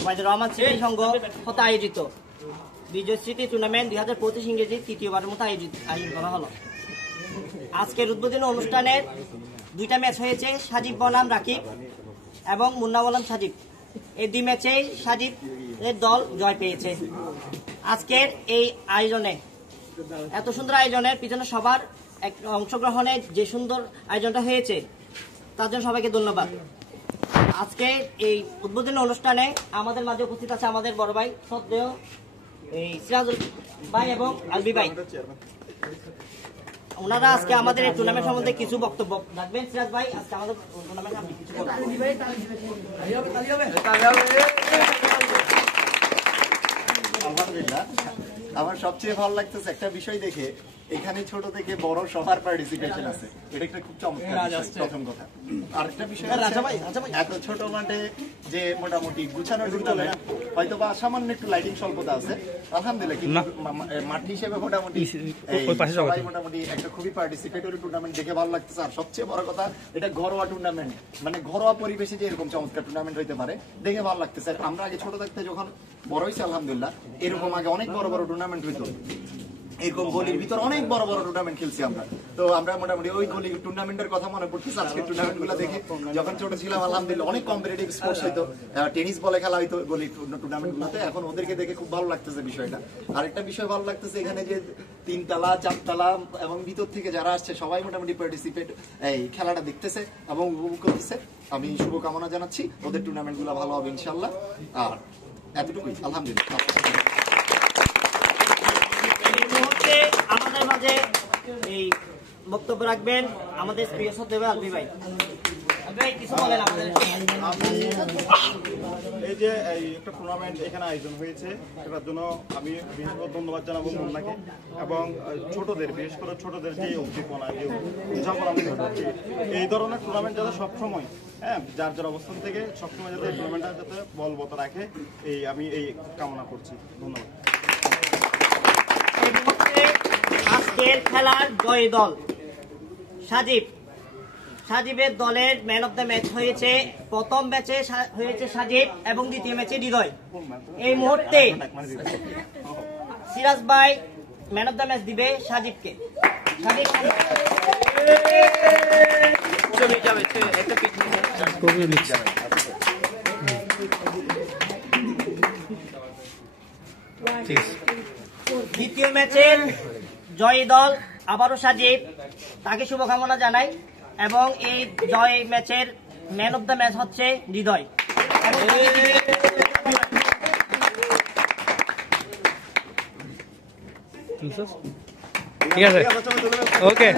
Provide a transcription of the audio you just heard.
ওবায়দুর রহমান স্মৃতি সংঘ হতে আয়োজিত বিজয় স্মৃতি টুর্নামেন্ট 2025 ইংরেজি তৃতীয়বারের মতো আয়োজন করা হলো। আজকের উদ্বোধনী অনুষ্ঠানের দুইটা ম্যাচ হয়েছে, সাজিব বনাম রাকিব এবং মুন্না বনাম সাজিব। এই দুই ম্যাচেই সাজিবের দল জয় পেয়েছে। আজকের এই আয়োজনে, এত সুন্দর আয়োজনের পিছনে সবার অংশগ্রহণে যে সুন্দর আয়োজনটা হয়েছে তার জন্য সবাইকে ধন্যবাদ। আজকে এই উদ্বোধনী অনুষ্ঠানে আমাদের মাঝে উপস্থিত আছে আমাদের বড় ভাই শ্রদ্ধেয় এই সিরাজুল ভাই এবং আলবি ভাই। ওনারা আজকে আমাদের এই টুর্নামেন্ট সম্বন্ধে কিছু বক্তব্য রাখবেন। সিরাজ ভাই, আজকে আমাদের টুর্নামেন্ট আপনি কিছু বলবেন। আলহামদুলিল্লাহ, আমার সবচেয়ে ভালো লাগতেছে একটা বিষয় দেখে, এখানে ছোট থেকে বড় সবার পার্টিসিপেশন আছে। এটা একটা খুব চমৎকার প্রথম কথা। আরেকটা বিষয়, এত ছোট মাঠে যে মোটামুটি গুছানোর টুর্নামেন্ট, হয়তো বা সামান্য একটু লাইটিং স্বল্পতা আছে, আলহামদুলিল্লাহ কিন্তু মাঠ হিসেবে মোটামুটি মোটামুটি একটা খুবই পার্টিসিপেটরি টুর্নামেন্ট দেখে ভালো লাগতেছে। আর সবচেয়ে বড় কথা, এটা ঘরোয়া টুর্নামেন্ট, মানে ঘরোয়া পরিবেশে যে এরকম চমৎকার টুর্নামেন্ট হইতে পারে দেখে ভালো লাগতেছে। আমরা আগে ছোট থাকতে যখন বড় হয়েছে, আলহামদুলিল্লাহ এরকম আগে অনেক বড় বড় টুর্নামেন্ট হইতো, এরকম গলির ভিতর অনেক বড় বড় টুর্নামেন্ট খেলছি আমরা। তো আমরা মোটামুটি ওই গলি টুর্নামেন্টের কথা মনে পড়তেছে আজকে টুর্নামেন্ট গুলো দেখে। যখন ছোট ছিলাম আলহামদুলিল্লাহ অনেক কম্পিটিটিভ স্পোর্টস হইতো, টেনিস বলে খেলা হইতো গলি টুর্নামেন্ট গুলোতে। এখন ওদেরকে দেখে খুব ভালো লাগতেছে বিষয়টা। আরেকটা বিষয় ভালো লাগতেছে, এখানে যে 3 তলা 4 তলা এবং ভিতর থেকে যারা আসছে সবাই মোটামুটি পার্টিসিপেট এই খেলাটা দেখতেছে এবং উপভোগ করতেছে। আমি শুভকামনা জানাচ্ছি, ওদের টুর্নামেন্ট গুলো ভালো হবে ইনশাল্লাহ। আর এতটুকুই, আলহামদুলিল্লাহ। আমাদের মাঝে এই বক্তব্য রাখবেন আমাদের প্রিয় শ্রদ্ধেয় আলবি ভাই। কিছু বলেন আমাদের। এই যে একটা টুর্নামেন্ট এখানে আয়োজন হয়েছে, এটার জন্য আমি বিশেষ করে ধন্যবাদ জানাবো মুন্নাকে এবং ছোটদের, বিশেষ করে ছোটদের যে উদ্দীপনা, যে উদযাপন আমি করছি, এই ধরনের টুর্নামেন্ট যাতে সবসময় যার যার অবস্থান থেকে সবসময় যাতে এই টুর্নামেন্টটা যাতে বলবৎ রাখে, আমি এই কামনা করছি। ধন্যবাদ। আজকের খেলার জয়ী দল সাজিবের দলের ম্যান অফ দ্য ম্যাচ হয়েছে। প্রথম ম্যাচে হয়েছে সাজিব এবং দ্বিতীয় ম্যাচে হৃদয়। এই মুহূর্তে সিরাজ ভাই ম্যান অফ দ্য ম্যাচ দিবে সাজিবকে। দ্বিতীয় ম্যাচের জয়ী দল আবারও সাজিব, তাকে শুভকামনা জানাই। এবং এই জয় ম্যাচের ম্যান অফ দ্য ম্যাচ হচ্ছে হৃদয়। ঠিক আছে, ওকে।